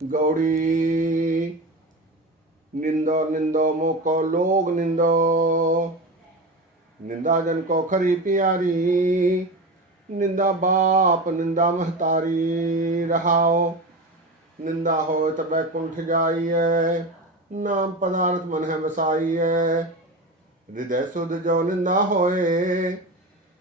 गौड़ी निंदो निंदो मोको लोग निंदो, निंदा जन को खरी प्यारी, निंदा बाप निंदा महतारी। रहाओ निंदा हो तब बैकुंठ जाइए, नाम पदार्थ मन है बसाइए। हृदय सुध जो निंदा होए,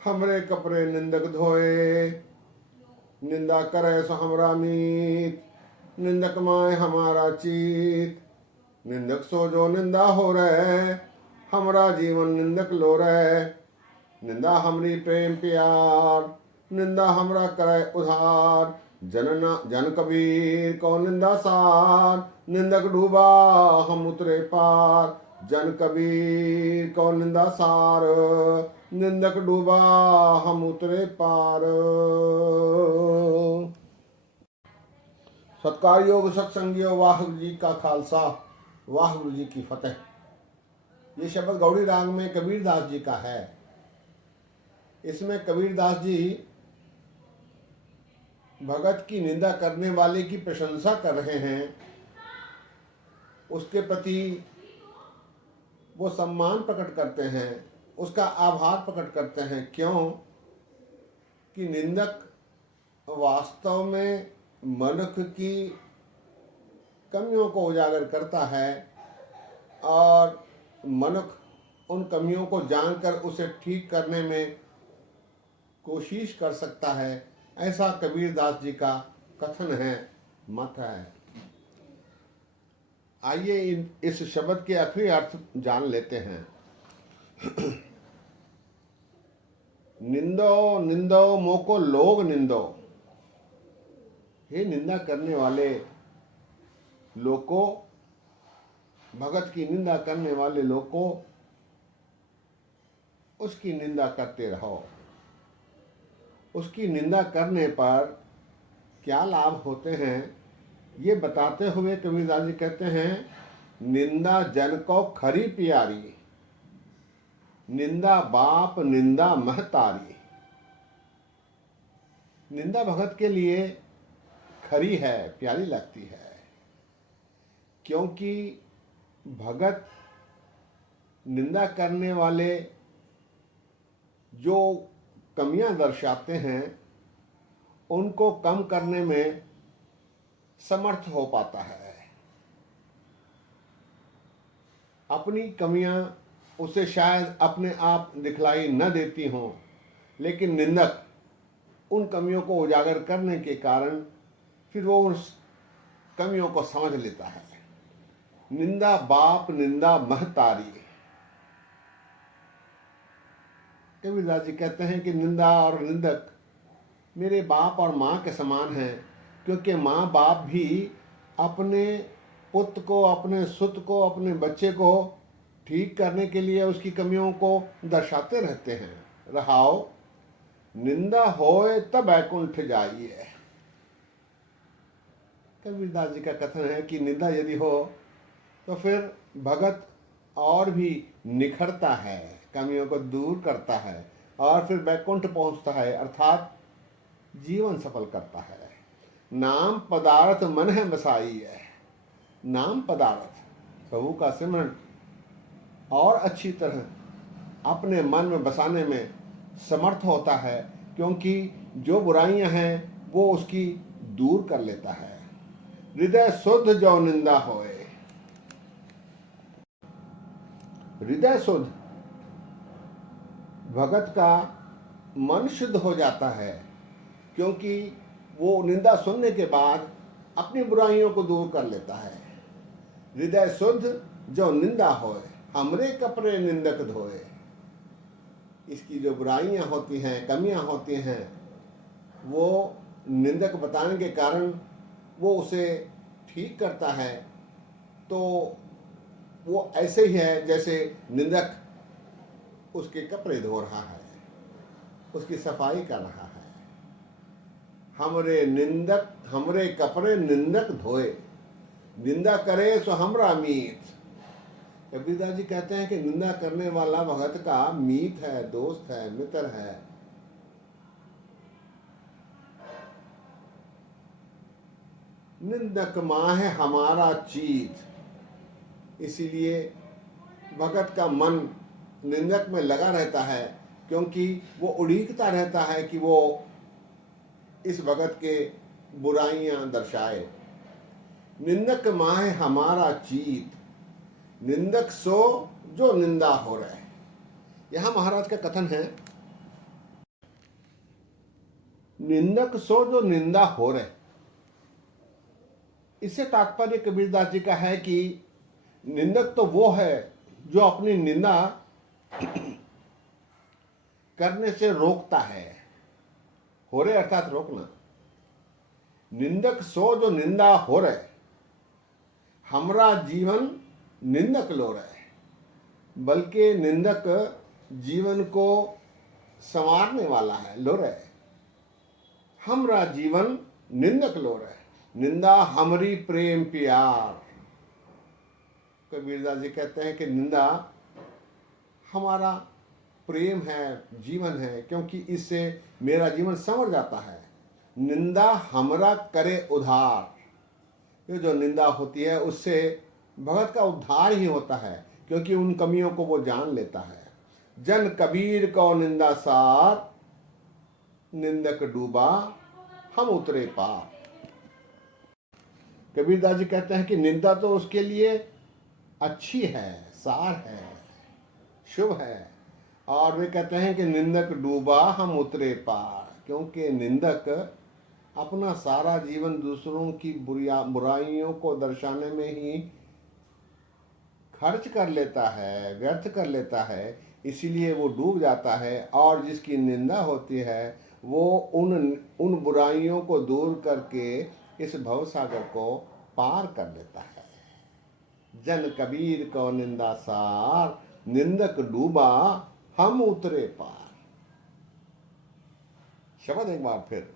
हमरे कपड़े निंदक धोए। निंदा करे सो हमरा मीत, निंदक माए हमारा चीत। निंदक सो जो निंदा हो रहे, हमरा जीवन निंदक लो रहे। निंदा हमरी प्रेम प्यार, निंदा हमरा करे उधार। जन कबीर को निंदा सार, निंदक डूबा हम उतरे पार। जन कबीर को निंदा सार, निंदक डूबा हम उतरे पार। सत्कार योग सत्संगियों, वाहिगुरु जी का खालसा, वाहिगुरु जी की फतेह। ये शब्द गौड़ी राग में कबीरदास जी का है। इसमें कबीरदास जी भगत की निंदा करने वाले की प्रशंसा कर रहे हैं, उसके प्रति वो सम्मान प्रकट करते हैं, उसका आभार प्रकट करते हैं। क्यों कि निंदक वास्तव में मनुष्य की कमियों को उजागर करता है और मनुष्य उन कमियों को जानकर उसे ठीक करने में कोशिश कर सकता है। ऐसा कबीरदास जी का कथन है, मत है। आइए इस शब्द के आखिरी अर्थ जान लेते हैं। निंदो निंदो मोको लोग निंदो। हे निंदा करने वाले लोगों, भगत की निंदा करने वाले लोगों, उसकी निंदा करते रहो। उसकी निंदा करने पर क्या लाभ होते हैं ये बताते हुए कबीरदास जी कहते हैं, निंदा जन को खरी प्यारी, निंदा बाप निंदा महतारी। निंदा भगत के लिए खरी है, प्यारी लगती है, क्योंकि भगत निंदा करने वाले जो कमियां दर्शाते हैं उनको कम करने में समर्थ हो पाता है। अपनी कमियां उसे शायद अपने आप दिखलाई न देती हों, लेकिन निंदक उन कमियों को उजागर करने के कारण फिर वो उन कमियों को समझ लेता है। निंदा बाप निंदा महतारी। कबीरदास जी कहते हैं कि निंदा और निंदक मेरे बाप और माँ के समान हैं, क्योंकि माँ बाप भी अपने पुत्र को, अपने सुत को, अपने बच्चे को ठीक करने के लिए उसकी कमियों को दर्शाते रहते हैं। रहाओ निंदा होए तब बैकुंठ जाइए। कबीरदास जी का कथन है कि निंदा यदि हो तो फिर भगत और भी निखरता है, कमियों को दूर करता है और फिर बैकुंठ पहुंचता है, अर्थात जीवन सफल करता है। नाम पदार्थ मन है बसाई है। नाम पदार्थ प्रभु का सिमरन और अच्छी तरह अपने मन में बसाने में समर्थ होता है, क्योंकि जो बुराइयां हैं वो उसकी दूर कर लेता है। हृदय शुद्ध जो निंदा होए। हृदय शुद्ध, भगत का मन शुद्ध हो जाता है, क्योंकि वो निंदा सुनने के बाद अपनी बुराइयों को दूर कर लेता है। हृदय शुद्ध जो निंदा होए, हमरे कपड़े निंदक धोए। इसकी जो बुराइयां होती हैं, कमियां होती हैं, वो निंदक बताने के कारण वो उसे ठीक करता है। तो वो ऐसे ही है जैसे निंदक उसके कपड़े धो रहा है, उसकी सफाई कर रहा है। हमरे कपड़े निंदक धोए, निंदा करे सो हमरा मीत। कबीरदास जी कहते हैं कि निंदा करने वाला भगत का मीत है, दोस्त है, मित्र है। निंदक माहे हमारा चीत। इसीलिए भगत का मन निंदक में लगा रहता है, क्योंकि वो उड़ीकता रहता है कि वो इस भगत के बुराइयां दर्शाए। निंदक माहे हमारा चीत, निंदक सो जो निंदा हो रहे। यहां महाराज का कथन है, निंदक सो जो निंदा हो रहे। इससे तात्पर्य कबीरदास जी का है कि निंदक तो वो है जो अपनी निंदा करने से रोकता है। हो रहे अर्थात रोकना। निंदक सो जो निंदा हो रहे, हमरा जीवन निंदक लो रहे। बल्कि निंदक जीवन को संवारने वाला है, लो रहे। हमरा जीवन निंदक लो रहे, निंदा हमरी प्रेम प्यार। कबीरदास जी कहते हैं कि निंदा हमारा प्रेम है, जीवन है, क्योंकि इससे मेरा जीवन संवर जाता है। निंदा हमरा करे उद्धार। ये जो निंदा होती है उससे भगत का उद्धार ही होता है, क्योंकि उन कमियों को वो जान लेता है। जन कबीर को निंदा सार, निंदक डूबा हम उतरे पार। कबीरदास जी कहते हैं कि निंदा तो उसके लिए अच्छी है, सार है, शुभ है। और वे कहते हैं कि निंदक डूबा हम उतरे पार, क्योंकि निंदक अपना सारा जीवन दूसरों की बुराइयों को दर्शाने में ही खर्च कर लेता है, व्यर्थ कर लेता है। इसीलिए वो डूब जाता है, और जिसकी निंदा होती है वो उन बुराइयों को दूर करके इस भवसागर को पार कर लेता है। जन कबीर को निंदा सार, निंदक डूबा हम उतरे पार। शब्द एक बार फिर,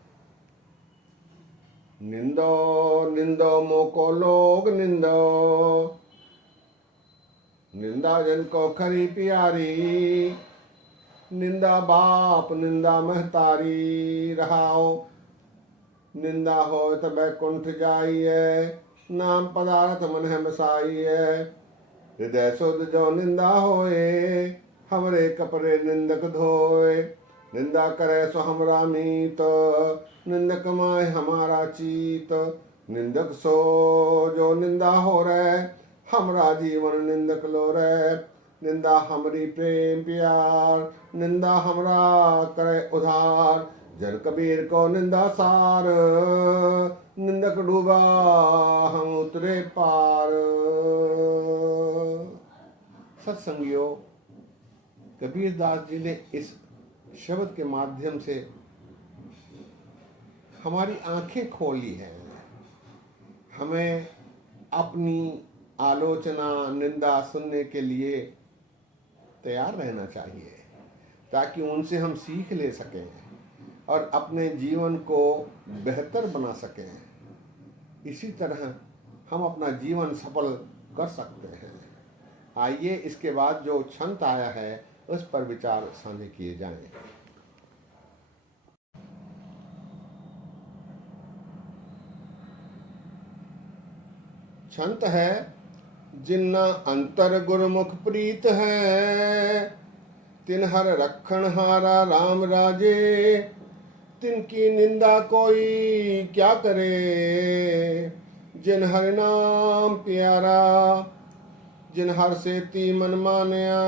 निंदो निंदो मोको लोग निंदो, निंदा जन को खरी प्यारी। निंदा बाप निंदा महतारी, रहाओ निंदा हो तो बैकुंठ जाइए। नाम पदार्थ मन है बसाइए। हृदय शुद्ध जो निंदा होए, हमरे कपड़े निंदक धोए। निंदा करे सो हमरा मीत, निंदक माय हमारा चीत। निंदक सो जो निंदा हो रे, हमरा जीवन निंदक लो रे। निंदा हमरी प्रेम प्यार, निंदा हमरा करे उधार। जन कबीर को निंदा सार, निंदक डूबा हम उतरे पार। सत्संगियों, कबीरदास जी ने इस शब्द के माध्यम से हमारी आंखें खोली हैं। हमें अपनी आलोचना, निंदा सुनने के लिए तैयार रहना चाहिए, ताकि उनसे हम सीख ले सकें और अपने जीवन को बेहतर बना सकें। इसी तरह हम अपना जीवन सफल कर सकते हैं। आइए इसके बाद जो छंत आया है उस पर विचार साझे किए जाएं। छंत है, जिन्ना अंतर गुरमुख प्रीत है, तिनहर रखण हारा राम राजे। तिनकी निंदा कोई क्या करे, जिन हर नाम प्यारा। जिन हर से ती मन मानया,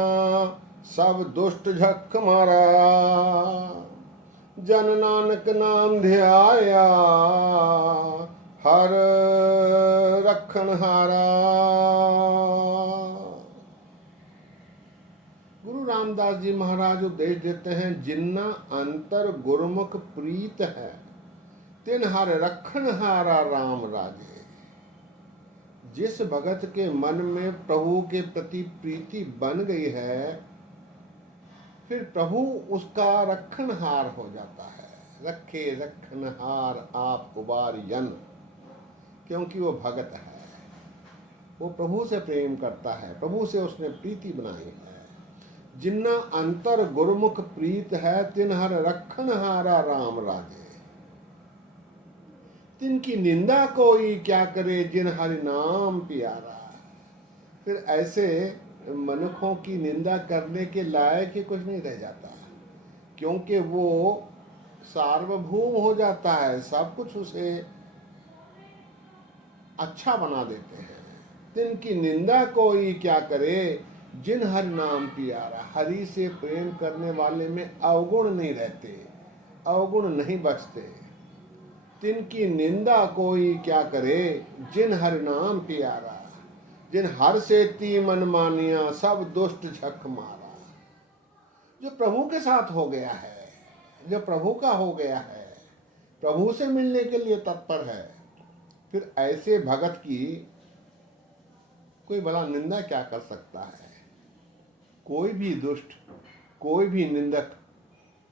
सब दुष्ट झक मारा। जन नानक नाम ध्याया, हर रखन हारा। गुरु रामदास जी महाराज उपदेश देते हैं, जिन्ना अंतर गुरुमुख प्रीत है, तिन हर रखन हारा राम राजे। जिस भगत के मन में प्रभु के प्रति प्रीति बन गई है, फिर प्रभु उसका रखनहार हो जाता है। रखे रखनहार आप उबारियन, क्योंकि वो भगत है, वो प्रभु से प्रेम करता है, प्रभु से उसने प्रीति बनाई है। जिन्ना अंतर गुरुमुख प्रीत है, तिन्हर रखनहारा राम राजे। तिनकी निंदा कोई क्या करे, जिन हरि नाम प्यारा। फिर ऐसे मनुष्यों की निंदा करने के लायक ही कुछ नहीं रह जाता, क्योंकि वो सार्वभौम हो जाता है, सब कुछ उसे अच्छा बना देते हैं। तिनकी निंदा कोई क्या करे, जिन हरि नाम प्यारा। हरि से प्रेम करने वाले में अवगुण नहीं रहते, अवगुण नहीं बचते। तिनकी निंदा कोई क्या करे, जिन हरि नाम प्यारा। जिन हर से ती मन मानिया, सब दुष्ट झक मारा। जो प्रभु के साथ हो गया है, जो प्रभु का हो गया है, प्रभु से मिलने के लिए तत्पर है, फिर ऐसे भगत की कोई भला निंदा क्या कर सकता है। कोई भी दुष्ट, कोई भी निंदक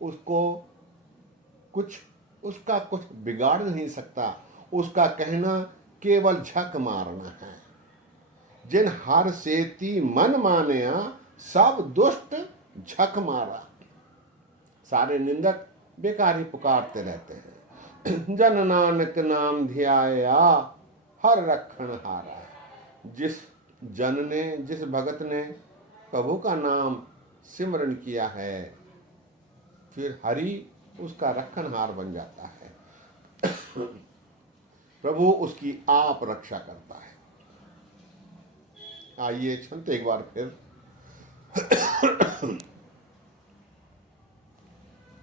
उसको कुछ, उसका कुछ बिगाड़ नहीं सकता। उसका कहना केवल झक मारना है। जिन हर सेती मन मानया, सब दुष्ट झक मारा। सारे निंदक बेकार ही पुकारते रहते हैं। जन नानक नाम ध्याया, हर रखण हारा। जिस जन ने, जिस भगत ने प्रभु का नाम सिमरन किया है, फिर हरि उसका रखनहार बन जाता है। प्रभु उसकी आप रक्षा करता है। आइए छंत एक बार फिर।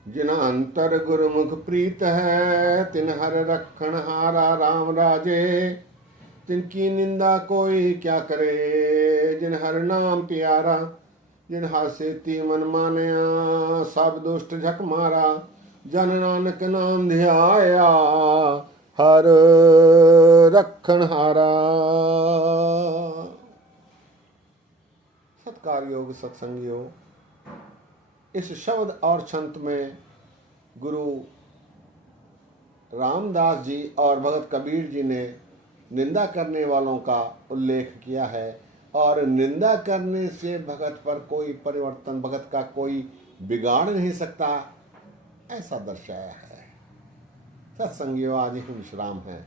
जिन अंतर गुरुमुख प्रीत है, तिन हर रखण हारा राम राजे। तिनकी निंदा कोई क्या करे, जिन हर नाम प्यारा। जिन हासे ती मन मानया, सब दुष्ट झक मारा। जन नानक नाम ध्याया, हर रखण हारा। सत्कार योग सत्संग योग, इस शब्द और छंत में गुरु रामदास जी और भगत कबीर जी ने निंदा करने वालों का उल्लेख किया है, और निंदा करने से भगत पर कोई परिवर्तन, भगत का कोई बिगाड़ नहीं सकता, ऐसा दर्शाया है। सत्संगियों, आज ही विश्राम है।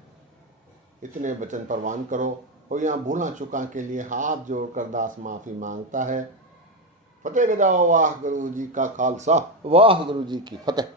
इतने वचन परवान करो। हो यहाँ भूला चुका के लिए हाथ जोड़कर दास माफी मांगता है। फतेह गजाओ। वाह गुरु जी का खालसा, वाह गुरु जी की फतेह।